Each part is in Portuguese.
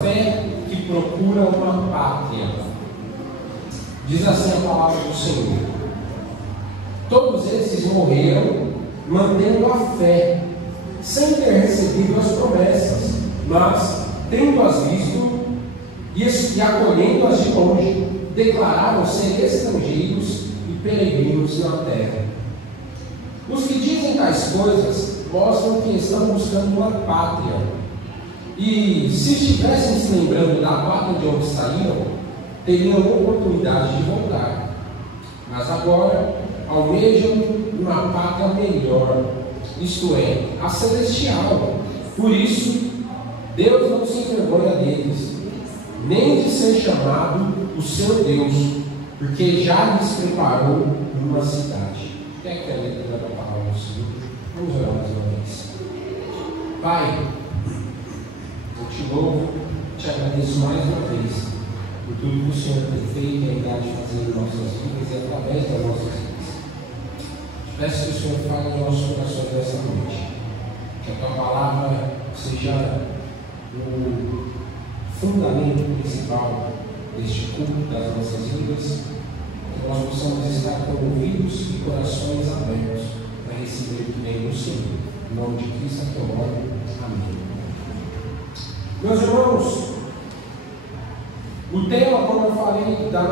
fé que procura uma pátria. Diz assim a palavra do Senhor: todos esses morreram mantendo a fé, sem ter recebido as promessas, mas, tendo-as visto e acolhendo-as de longe, declararam ser estrangeiros e peregrinos na terra. Os que dizem tais coisas mostram que estão buscando uma pátria. E se estivessem se lembrando da pátria de onde saíram, teriam oportunidade de voltar. Mas agora almejam uma pátria melhor, isto é, a celestial. Por isso, Deus não se envergonha deles, nem de ser chamado o seu Deus, porque já lhes preparou uma cidade. Quer que a letra da palavra do Senhor? Vamos orar mais uma vez. Pai, eu te louvo, te agradeço mais uma vez por tudo que o Senhor tem feito e ainda de fazer em nossas vidas e através das nossas vidas. Peço que o Senhor fale em nossos corações nessa noite, que a tua palavra seja o fundamento principal deste culto das nossas vidas, que nós possamos estar com ouvidos e corações abertos para receber o que vem do Senhor. Em nome de Cristo que eu oro. Amém. Meus irmãos, o tema, como eu falei, da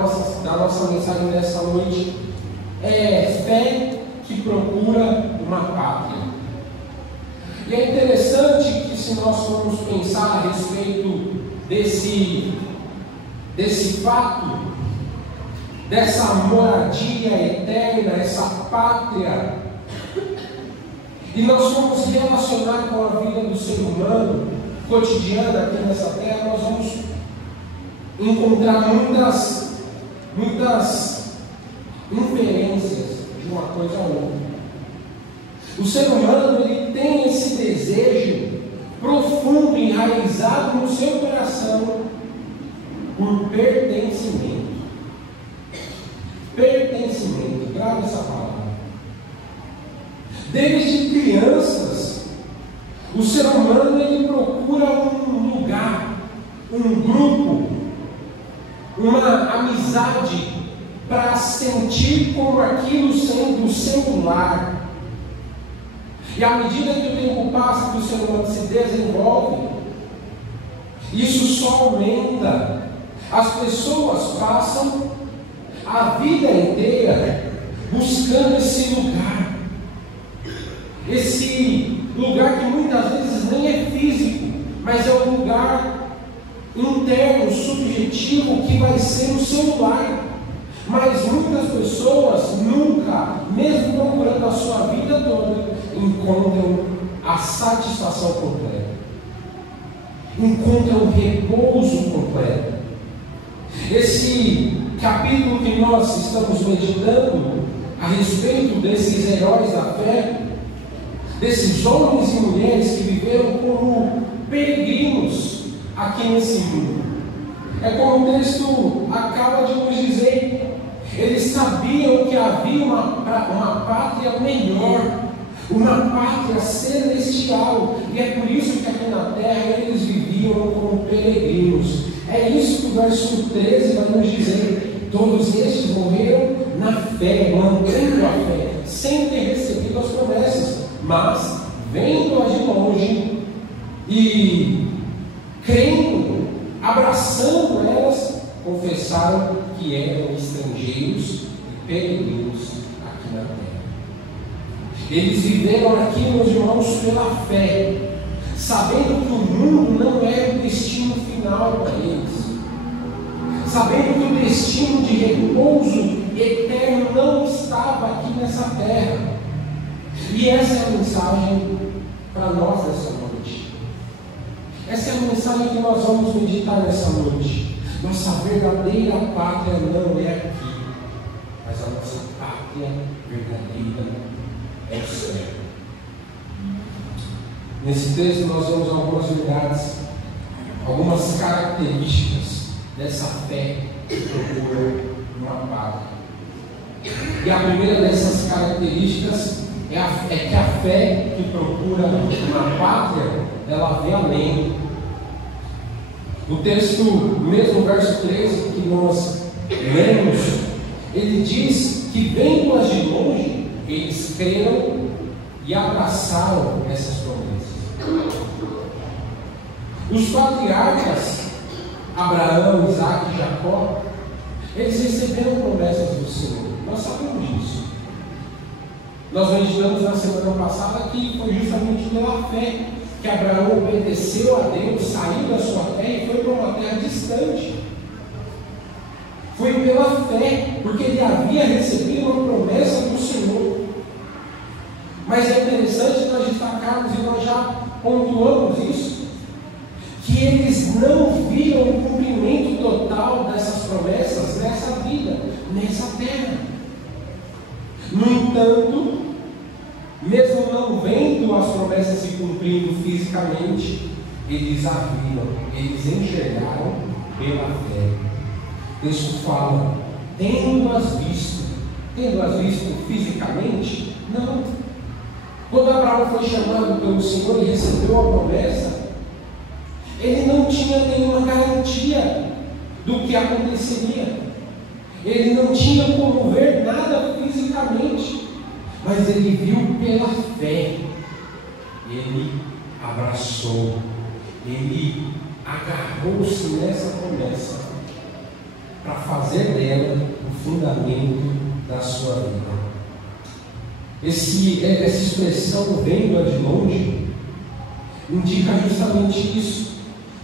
nossa mensagem dessa noite é fé que procura uma pátria. E é interessante que, se nós formos pensar a respeito desse fato, dessa moradia eterna, essa pátria, e nós formos relacionar com a vida do ser humano cotidiana aqui nessa terra, nós vamos encontrar muitas inferências de uma coisa a outra. O ser humano, ele tem esse desejo profundo, enraizado no seu coração por pertencimento. Pertencimento, grave essa palavra. Desde crianças, o ser humano, ele procura um lugar, um grupo, uma amizade, para sentir como aquilo sendo o seu lar. E à medida que o tempo passa, que o ser humano se desenvolve, isso só aumenta. As pessoas passam a vida inteira buscando esse lugar que muitas vezes nem é físico, mas é um lugar interno, subjetivo, que vai ser o seu lar. Mas muitas pessoas nunca, mesmo procurando a sua vida toda, encontram a satisfação completa, encontram o repouso completo. Esse capítulo que nós estamos meditando a respeito desses heróis da fé, desses homens e mulheres que viveram como peregrinos aqui nesse mundo, é como o texto acaba de nos dizer. Eles sabiam que havia uma pátria melhor, uma pátria celestial, e é por isso que aqui na terra eles viviam como peregrinos. É isso que o verso 13 vai nos dizer: todos estes morreram na fé, mantendo a fé, sem ter recebido as promessas, mas vendo-as de longe e crendo, abraçando elas, confessaram que eram estrangeiros e peregrinos aqui na terra. Eles viveram aqui, meus irmãos, pela fé, sabendo que o mundo não era o destino final para eles, sabendo que o destino de repouso eterno não estava aqui nessa terra. E essa é a mensagem para nós nessa noite. Essa é a mensagem que nós vamos meditar nessa noite. Nossa verdadeira pátria não é aqui, mas a nossa pátria verdadeira é o céu. Nesse texto nós vemos algumas verdades, algumas características dessa fé que procura uma pátria. E a primeira dessas características é que a fé que procura uma pátria, ela vê além. O texto, mesmo verso 13 que nós lemos, ele diz que vendo-as de longe, eles creram e abraçaram essas promessas. Os patriarcas, Abraão, Isaac e Jacó, eles receberam promessas do Senhor. Nós sabemos disso. Nós meditamos na semana passada que foi justamente pela fé que Abraão obedeceu a Deus, saiu da sua terra e foi para uma terra distante. Foi pela fé, porque ele havia recebido uma promessa do Senhor. Mas é interessante nós destacarmos, e nós já pontuamos isso, que eles não viram o cumprimento total dessas promessas nessa vida, nessa terra. No entanto, mesmo não vendo as promessas se cumprindo fisicamente, eles a viram, eles enxergaram pela fé. Isso fala, tendo-as visto fisicamente? Não. Quando Abraão foi chamado pelo Senhor e recebeu a promessa, ele não tinha nenhuma garantia do que aconteceria. Ele não tinha como ver nada fisicamente, mas ele viu pela fé. Ele abraçou, ele agarrou-se nessa promessa para fazer dela o fundamento da sua vida. Essa expressão vendo-a de longe indica justamente isso,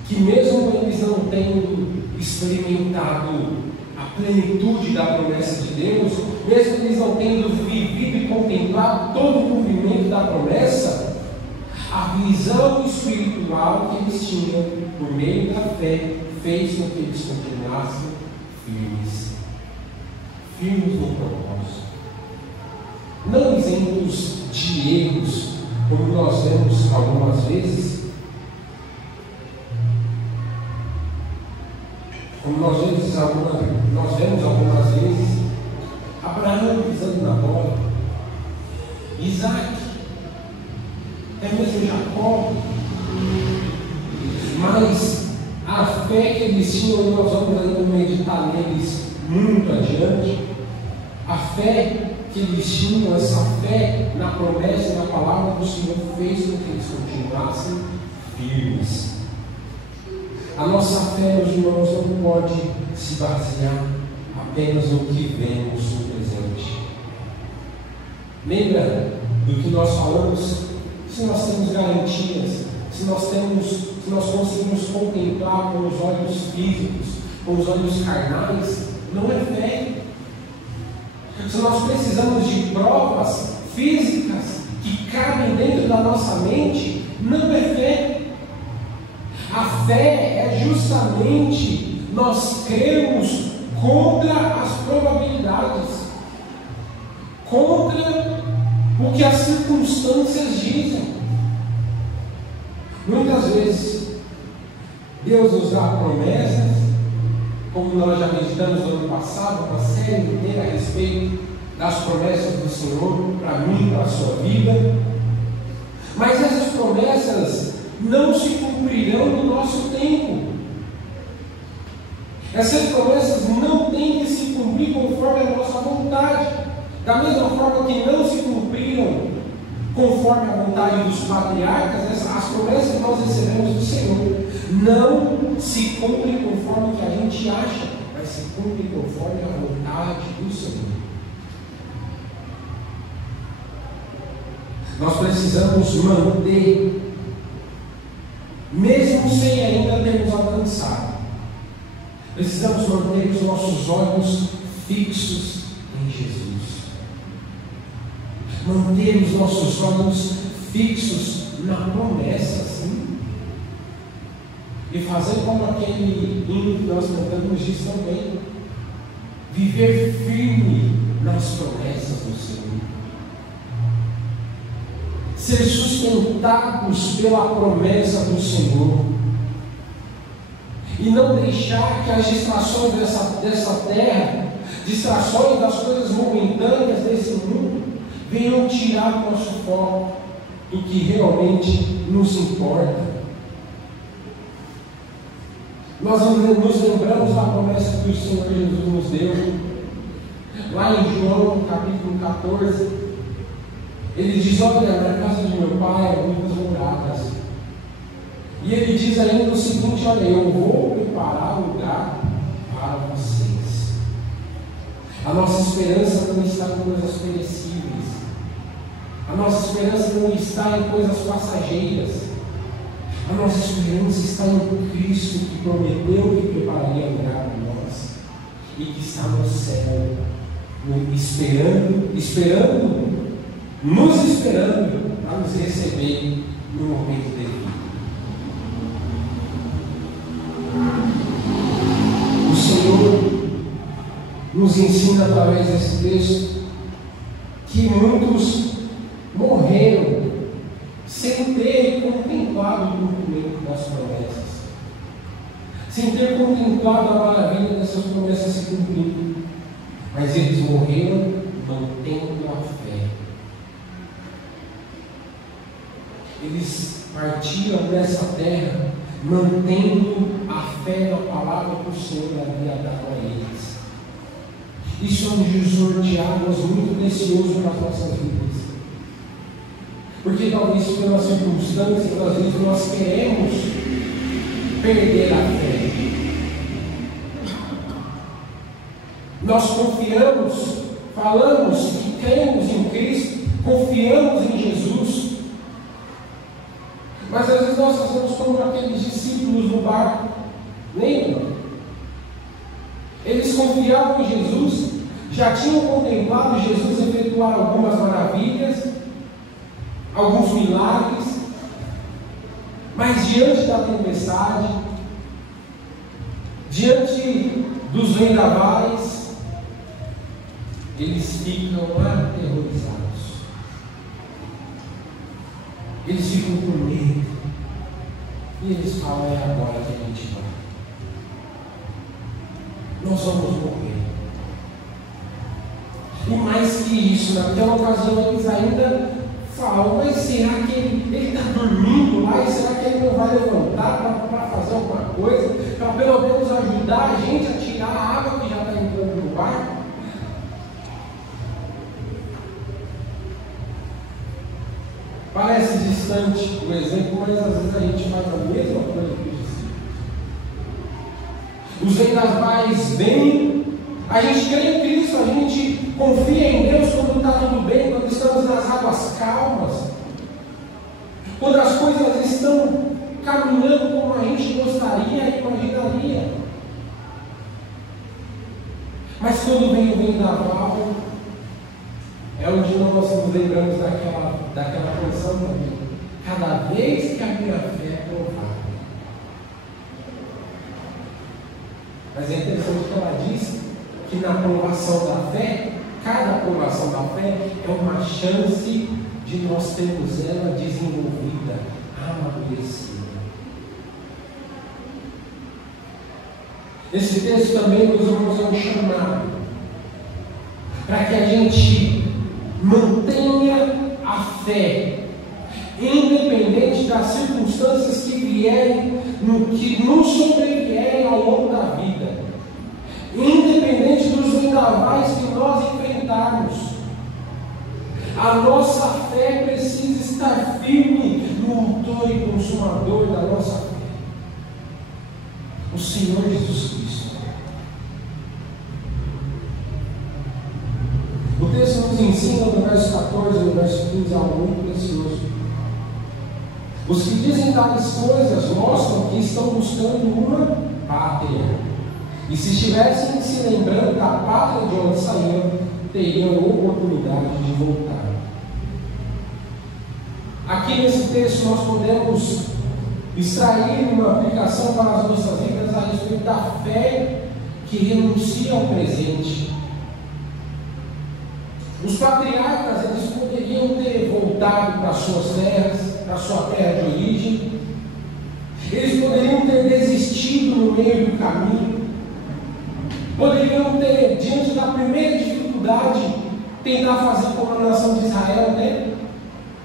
que mesmo eles não tendo experimentado a plenitude da promessa de Deus, mesmo eles não tendo vivido e contemplado todo o cumprimento da promessa, a visão espiritual que eles tinham por meio da fé fez com que eles continuassem firmes no propósito, não isentos de erros, como nós vemos algumas vezes. Nós vemos algumas vezes Abraão pisando na bola, Isaac, até mesmo Jacó, mas a fé que eles tinham, e nós vamos ainda meditar neles muito adiante, a fé que eles tinham, essa fé na promessa e na palavra do Senhor fez com que eles continuassem firmes. A nossa fé, meus irmãos, não pode se basear apenas no que vemos no presente. Lembra do que nós falamos? Se nós temos garantias, se nós conseguimos contemplar com os olhos físicos, com os olhos carnais, não é fé. Se nós precisamos de provas físicas que cabem dentro da nossa mente, não é fé. A fé é justamente nós crermos contra as probabilidades, contra o que as circunstâncias dizem. Muitas vezes Deus nos dá promessas, como nós já meditamos no ano passado, uma série inteira a respeito das promessas do Senhor para mim, para a sua vida, mas essas promessas não se cumprirão no nosso tempo. Essas promessas não têm que se cumprir conforme a nossa vontade, da mesma forma que não se cumpriram conforme a vontade dos patriarcas. As promessas que nós recebemos do Senhor não se cumprem conforme o que a gente acha, mas se cumprem conforme a vontade do Senhor. Nós precisamos manter, mesmo sem ainda termos alcançado, precisamos manter os nossos olhos fixos em Jesus. Manter os nossos olhos fixos na promessa, sim. E fazer como aquele hino que nós cantamos diz também: viver firme nas promessas do Senhor. Ser sustentados pela promessa do Senhor. E não deixar que as distrações dessa terra, distrações das coisas momentâneas desse mundo, venham tirar o nosso foco do que realmente nos importa. Nós nos lembramos da promessa que o Senhor Jesus nos deu. Lá em João, capítulo 14, ele diz: olha, na casa de meu pai há muitas moradas. E ele diz ainda o seguinte: olha, eu vou preparar lugar para vocês. A nossa esperança não está em coisas perecíveis. A nossa esperança não está em coisas passageiras. A nossa esperança está em Cristo, que prometeu que prepararia lugar para nós e que está no céu, nos esperando para nos receber no momento devido. O Senhor nos ensina através desse texto que muitos morreram sem ter contemplado o cumprimento das promessas, sem ter contemplado a maravilha dessas promessas se cumprindo, mas eles morreram mantendo a fé. Eles partiram dessa terra mantendo a fé na palavra que o Senhor havia dado a eles. Isso é um divisor de águas muito precioso para as nossas vidas. Porque talvez pelas circunstâncias, às vezes nós queremos perder a fé. Nós confiamos, falamos que cremos em Cristo, confiamos em Jesus, mas às vezes nós fazemos como aqueles discípulos no barco. Lembram? Eles confiavam em Jesus, já tinham contemplado Jesus efetuar algumas maravilhas, alguns milagres, mas diante da tempestade, diante dos vendavais, eles ficam aterrorizados, eles ficam com medo, e eles falam: é agora que a gente vai, nós vamos morrer. E mais que isso, naquela ocasião eles ainda falam: mas será que ele está dormindo lá? E será que ele não vai levantar para fazer alguma coisa, para pelo menos ajudar a gente a tirar a água que já está entrando no barco? Parece distante o exemplo, mas às vezes a gente faz a mesma coisa que os discípulos. Os vendavais vêm, a gente crê em Cristo, a gente confia em Deus quando está tudo bem, quando estamos nas águas calmas, quando as coisas estão caminhando como a gente gostaria e imaginaria. Mas quando vem o vendaval, é onde nós nos lembramos daquela canção também. Cada vez que a minha fé é provada. Mas é interessante que ela diz que na provação da fé, cada provação da fé é uma chance de nós termos ela desenvolvida, amadurecida. Esse texto também, meus irmãos, é um chamado para que a gente mantenha a fé, independente das circunstâncias que vierem, que nos sobrevierem ao longo da vida, independente dos vendavais que nós enfrentarmos. A nossa fé precisa estar firme no autor e consumador da nossa fé, o Senhor Jesus Cristo. O texto nos ensina no verso 14 e no verso 15 algo muito precioso. Os que dizem tais coisas mostram que estão buscando uma pátria. E se estivessem se lembrando da pátria de onde saíram, teriam oportunidade de voltar. Aqui nesse texto nós podemos extrair uma aplicação para as nossas vidas a respeito da fé que renuncia ao presente. Os patriarcas, eles poderiam ter voltado para suas terras, para sua terra de origem. Eles poderiam ter desistido no meio do caminho. Poderiam ter, diante da primeira dificuldade, tentar fazer como a nação de Israel, né?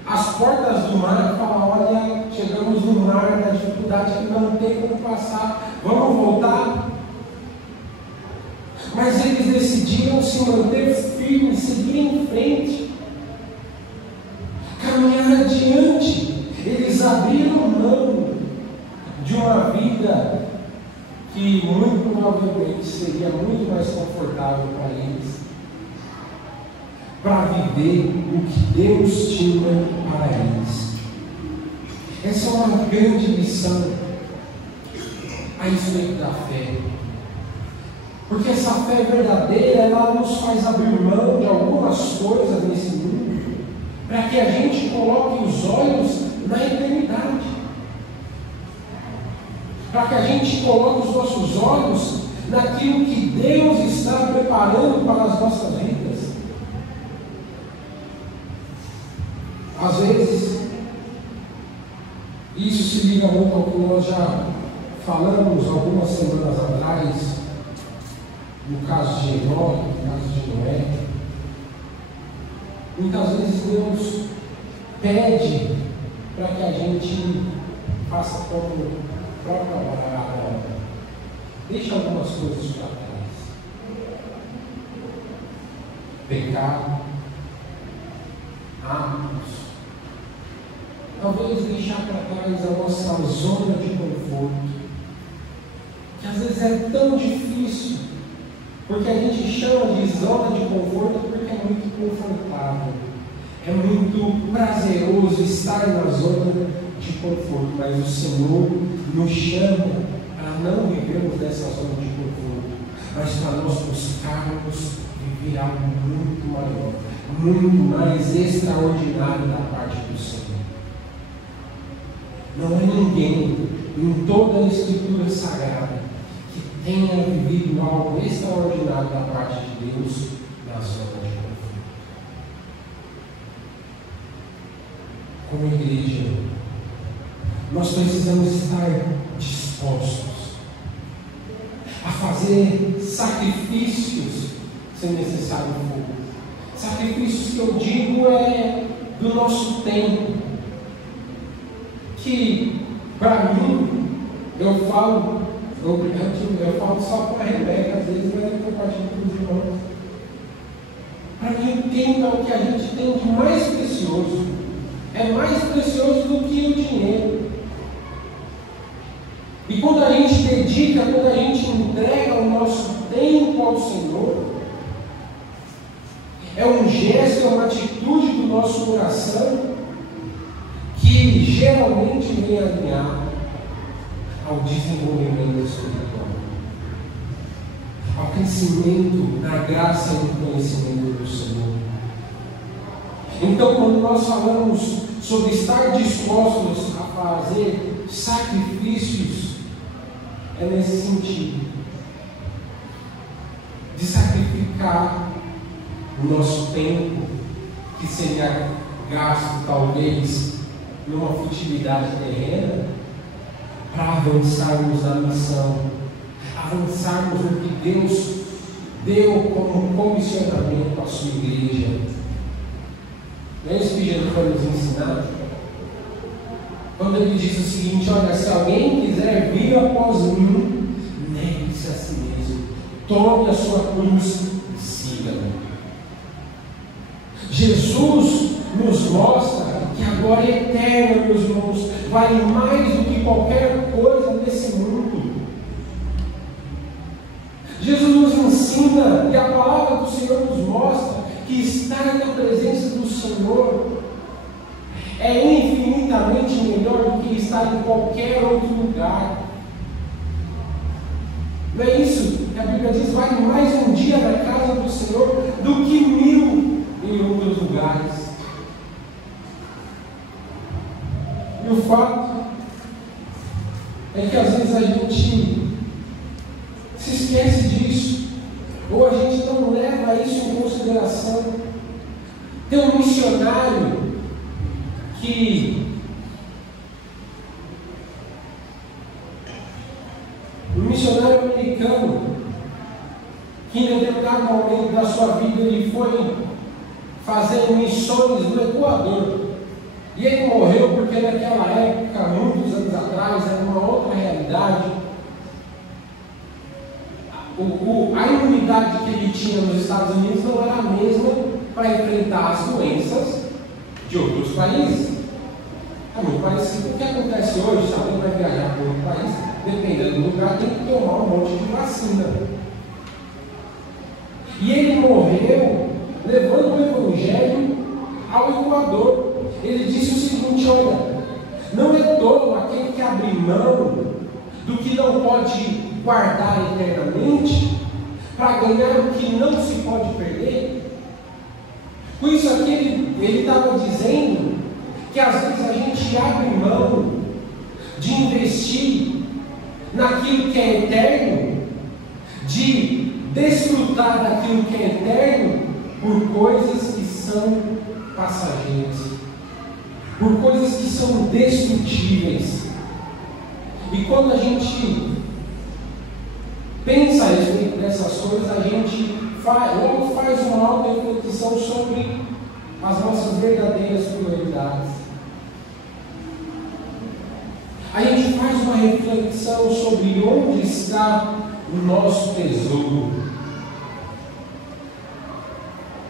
as portas do mar, fala, olha, chegamos no mar, na dificuldade que não tem como passar, vamos voltar. Mas eles decidiram se manter firmes, seguir em frente, caminhar adiante. Eles abriram mão de uma vida que muito provavelmente seria muito mais confortável para eles, para viver o que Deus tinha para eles. Essa é uma grande lição a respeito da fé. Porque essa fé verdadeira, ela nos faz abrir mão de algumas coisas nesse mundo, para que a gente coloque os olhos na eternidade. Para que a gente coloque os nossos olhos naquilo que Deus está preparando para as nossas vidas. Às vezes, isso se liga muito ao que nós já falamos algumas semanas atrás, no caso de Enoque, no caso de Noé. Muitas vezes Deus pede para que a gente faça como o próprio Abraão, deixe algumas coisas para trás. Pecado, hábitos, talvez deixar para trás a nossa zona de conforto, que às vezes é tão difícil, porque a gente chama de zona de conforto porque é muito confortável, é muito prazeroso estar na zona de conforto, mas o Senhor nos chama para não vivermos nessa zona de conforto, mas para nós buscarmos viver algo muito maior, muito mais extraordinário da parte do Senhor. Não é ninguém em toda a Escritura Sagrada que tenha vivido algo extraordinário da parte de Deus na zona de conforto. Como igreja, nós precisamos estar dispostos a fazer sacrifícios se necessário for. Sacrifícios que eu digo é do nosso tempo, que para mim, eu falo só para a Rebeca, às vezes, mas eu compartilho com os irmãos. Para mim, o tempo é o que a gente tem de mais precioso. É mais precioso do que o dinheiro. E quando a gente dedica, quando a gente entrega o nosso tempo ao Senhor, é um gesto, é uma atitude do nosso coração que geralmente vem alinhado ao desenvolvimento espiritual, ao crescimento na graça e no conhecimento do Senhor. Então, quando nós falamos sobre estar dispostos a fazer sacrifícios, é nesse sentido de sacrificar o nosso tempo, que seria gasto talvez numa futilidade terrena, para avançarmos na missão, avançarmos no que Deus deu como comissionamento à sua igreja. Não é isso que Jesus vai nos ensinar? Quando ele diz o seguinte: olha, se alguém quiser vir após mim, negue-se a si mesmo, tome a sua cruz e siga-me. Jesus nos mostra que a glória eterna, meus irmãos, vale mais do que qualquer coisa nesse mundo. Jesus nos ensina, e a palavra do Senhor nos mostra, que estar na presença do Senhor é infinitamente melhor do que estar em qualquer outro lugar. Não é isso que a Bíblia diz? Vale mais um dia na casa do Senhor do que 1000 em outros lugares. E o fato é que às vezes a gente se esquece disso, ou a gente não leva isso em consideração. Tem um missionário americano, que em determinado momento da sua vida ele foi fazer missões no Equador. E ele morreu porque naquela época, muitos anos atrás, era uma outra realidade. A imunidade que ele tinha nos Estados Unidos não era a mesma para enfrentar as doenças de outros países. É muito parecido com o que acontece hoje. Se alguém vai viajar para outro país, dependendo do lugar, tem que tomar um monte de vacina. E ele morreu levando o Evangelho ao Equador. Ele disse o seguinte: olha, não é tolo aquele que abre mão do que não pode guardar eternamente para ganhar o que não se pode perder. Com isso aqui ele estava dizendo que às vezes a gente abre mão de investir naquilo que é eterno, de desfrutar daquilo que é eterno por coisas que são passageiras, por coisas que são destrutíveis. E quando a gente pensa a respeito dessas coisas, a gente logo faz uma auto-reflexão sobre as nossas verdadeiras prioridades. A gente faz uma reflexão sobre onde está o nosso tesouro.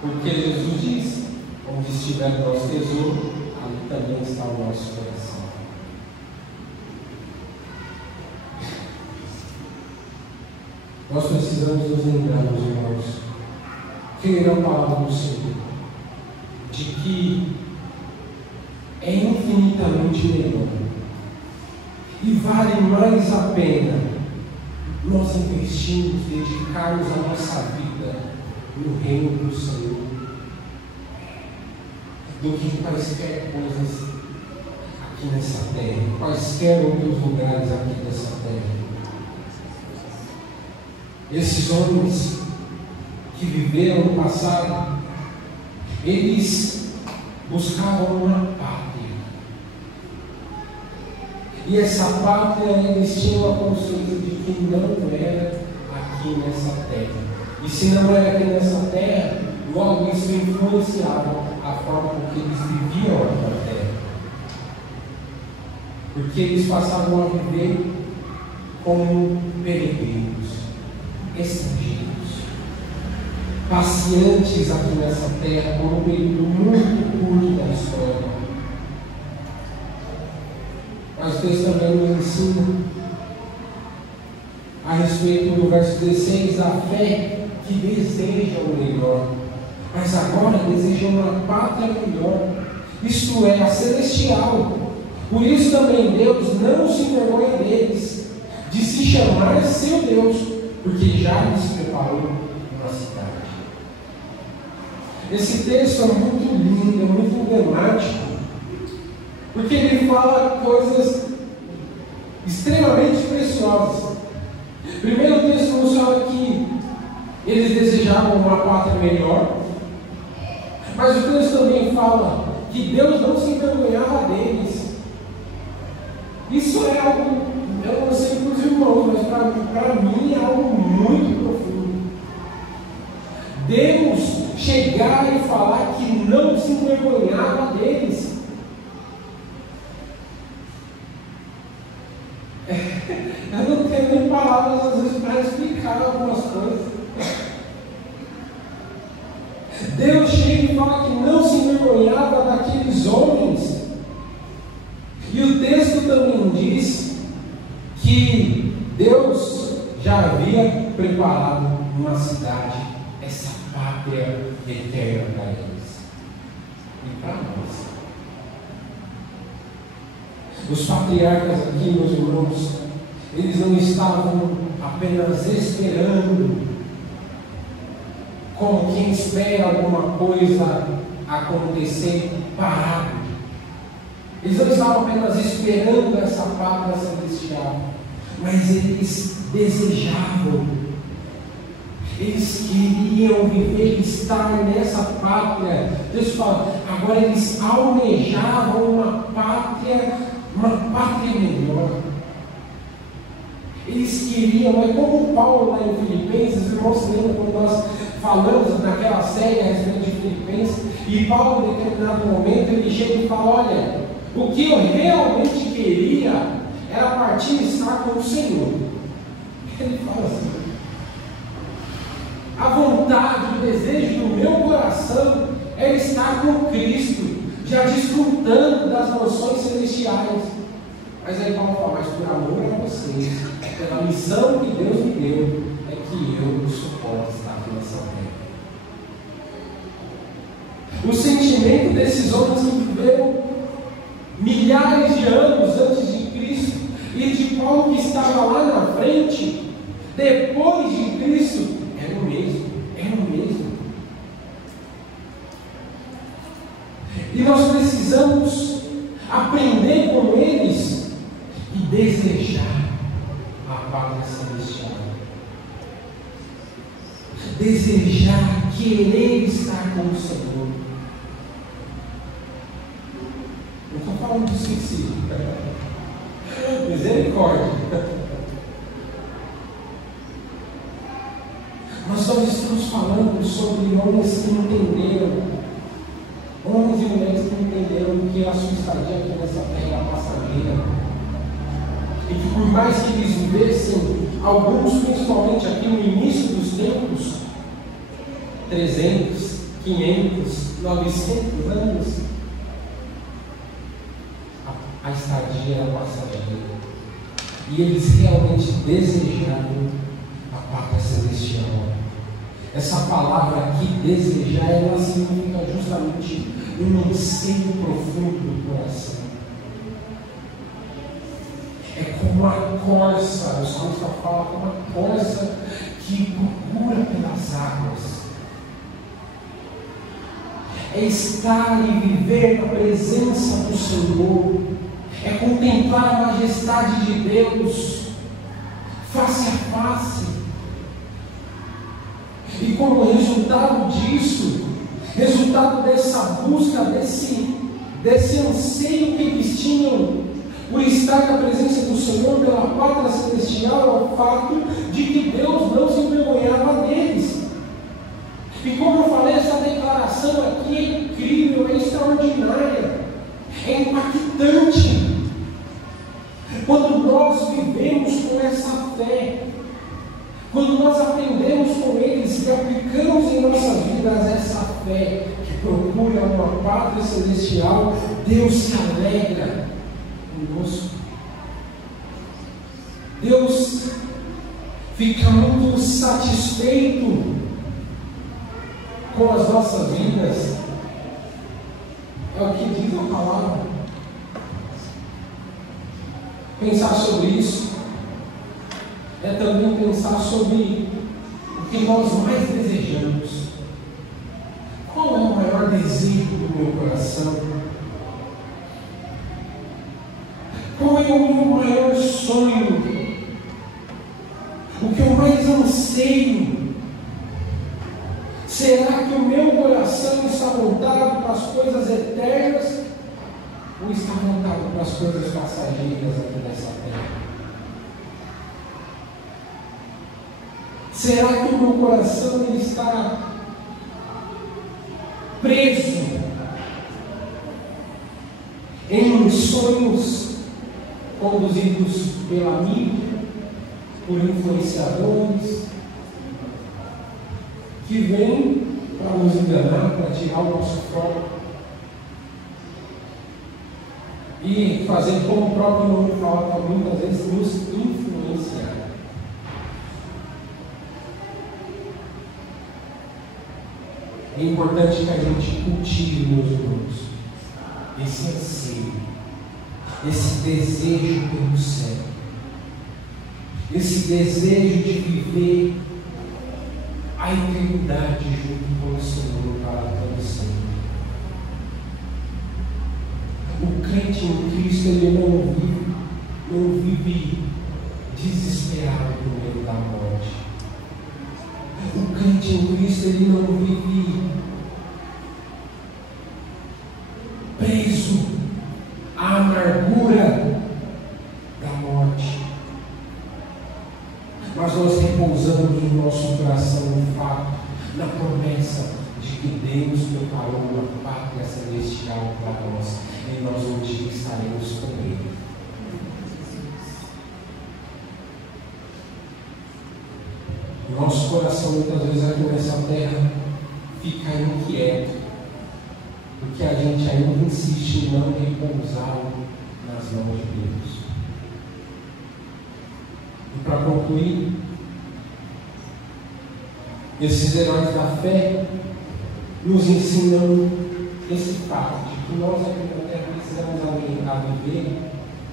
Porque Jesus diz: onde estiver o nosso tesouro, ali também está o nosso coração. Nós precisamos nos lembrar, meus irmãos, crer na palavra do Senhor, de que é infinitamente melhor e vale mais a pena nós investirmos, dedicarmos a nossa vida no reino do Senhor, do que quaisquer coisas aqui nessa terra, quaisquer outros lugares aqui nessa terra. Esses homens que viveram no passado, eles buscavam uma pátria. E essa pátria eles tinham a consciência de que não era aqui nessa terra. E se não era aqui nessa terra, logo isso influenciava a forma com que eles viviam aqui na terra. Porque eles passavam a viver como peregrinos, estrangeiros, passeantes aqui nessa terra por um período muito curto da história. Mas o texto também nos ensina a respeito do verso 16 da fé que deseja o melhor, mas agora deseja uma pátria melhor, isto é, a celestial. Por isso também Deus não se envergonha deles, de se chamar seu Deus, porque já lhes preparou uma cidade. Esse texto é muito lindo, é muito emblemático, porque ele fala coisas extremamente preciosas. Primeiro, o texto nos fala que eles desejavam uma pátria melhor, mas o texto também fala que Deus não se envergonhava deles. Isso é algo, eu não sei para os irmãos, mas para mim é algo muito profundo. Deus chegar e falar que não se envergonhava deles. Eu não tenho nem palavras às vezes para explicar algumas coisas. Deus chega e fala que não se envergonhava daqueles homens. E o texto também diz que Deus já havia preparado uma cidade, essa pátria eterna para eles e para nós. Os patriarcas aqui, meus irmãos, eles não estavam apenas esperando, como quem espera alguma coisa acontecer parado. Eles não estavam apenas esperando essa pátria celestial, mas eles desejavam, eles queriam viver e estar nessa pátria. Deus fala, agora eles almejavam uma pátria melhor. Eles queriam, é como Paulo lá em Filipenses, os irmãos lembram quando nós falamos naquela série a respeito de Filipenses, e Paulo, em determinado momento, ele chega e fala: olha, o que eu realmente queria era partir e estar com o Senhor. Ele fala assim: a vontade, o desejo do meu coração é estar com Cristo, já desfrutando das mansões celestiais. Mas aí Paulo fala: mas por amor a vocês, pela missão que Deus me deu, é que eu suporto estar aqui nessa terra. O sentimento desses homens que viveram milhares de anos antes de Cristo e de Paulo que estava lá na frente, depois de Cristo, era o mesmo, era o mesmo. E nós precisamos aprender com eles e desejar a pátria celestial. Desejar, querer estar com o Senhor. Eu estou falando do suicídio. Misericórdia. Nós só estamos falando sobre homens que entenderam, homens e mulheres que entenderam que a sua estadia aqui nessa terra é passageira. E que por mais que eles vivessem, alguns principalmente aqui no início dos tempos, 300, 500, 900 anos, a estadia era passageira. E eles realmente desejaram a pátria celestial. Essa palavra aqui, desejar, ela significa justamente um anseio profundo do coração. É como a corça, o salmista fala como a corça que procura pelas águas. É estar e viver na presença do Senhor, é contemplar a majestade de Deus face a face. E como resultado disso, resultado dessa busca, desse anseio que eles tinham por estar na presença do Senhor, pela pátria celestial, é o fato de que Deus não se envergonhava deles. E como eu falei, essa declaração aqui é incrível, é extraordinária, é impactante. Quando nós vivemos com essa fé, quando nós aprendemos com eles e aplicamos em nossas vidas essa fé que procura uma pátria celestial, Deus se alegra conosco. Deus fica muito satisfeito com as nossas vidas. É o que diz a palavra. Pensar sobre isso é também pensar sobre o que nós mais desejamos. Qual é o maior desejo do meu coração? Qual é o meu maior sonho? O que eu mais anseio? Será que o meu coração está voltado para as coisas eternas ou está voltado para as coisas passageiras aqui nessa terra? Será que o meu coração ele está preso em sonhos conduzidos pela mídia, por influenciadores, que vêm para nos enganar, para tirar o nosso foco e fazer, como o próprio nome fala, muitas vezes nos influenciar. É importante que a gente cultive, meus irmãos, esse anseio, esse desejo pelo céu, esse desejo de viver a eternidade junto com o Senhor para todo sempre. O crente em Cristo, ele não vive desesperado por medo da morte. O crente em Cristo, ele não vive preso à amargura da morte. repousamos no nosso coração no fato, na promessa de que Deus preparou uma pátria celestial para nós e nós um dia estaremos com Ele. Nosso coração muitas vezes aqui nessa terra fica inquieto, porque a gente ainda insiste em não repousar nas mãos de Deus. E para concluir, esses heróis da fé nos ensinam esse fato de que nós aqui na terra precisamos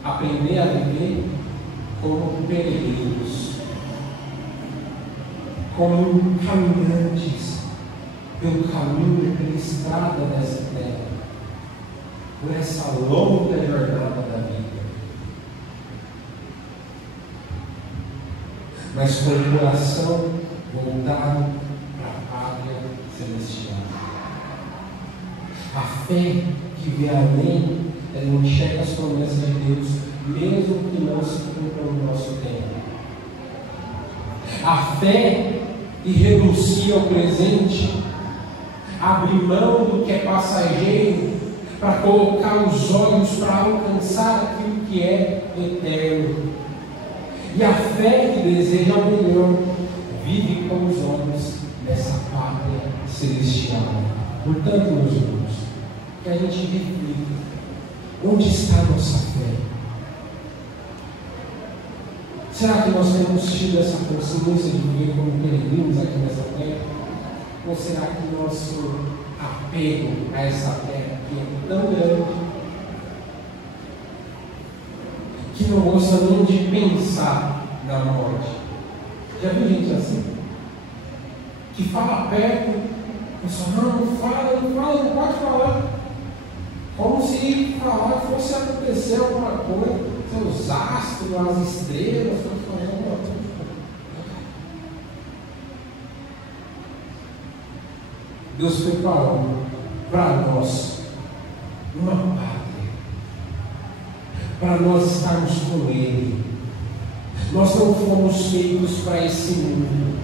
aprender a viver como peregrinos, como caminhantes pelo caminho, pela estrada dessa terra, por essa longa jornada da vida, mas com o coração voltado para a pátria celestial. A fé que vê além, ela enxerga as promessas de Deus, mesmo que não se cumpram no nosso tempo. A fé que renuncia ao presente, abre mão do que é passageiro, para colocar os olhos para alcançar aquilo que é eterno. E a fé que deseja o melhor, vive com os olhos nessa pátria celestial. Portanto, meus irmãos, que a gente reflita, onde está a nossa fé? Será que nós temos tido essa consciência de viver como peregrinos aqui nessa terra? Ou será que nosso apego a essa terra que é tão grande, que não gosta nem de pensar na morte? Já viu gente assim? Que fala perto, o pessoal, não fala, não pode falar. Como se falar fosse acontecer alguma coisa. Os astros, as estrelas, estão falando alguma coisa. Deus preparou para nós uma pátria, para nós estarmos com Ele. Nós não fomos feitos para esse mundo.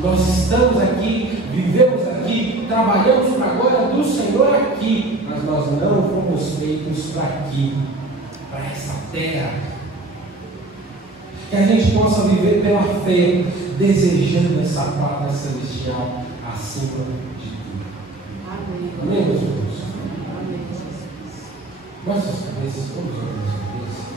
Nós estamos aqui, vivemos aqui, trabalhamos para a glória do Senhor aqui, mas nós não fomos feitos para aqui, para essa terra. Que a gente possa viver pela fé, desejando essa pátria celestial acima de tudo. Amém, meus irmãos? Amém. Nossas cabeças, todos os nossos cabeças.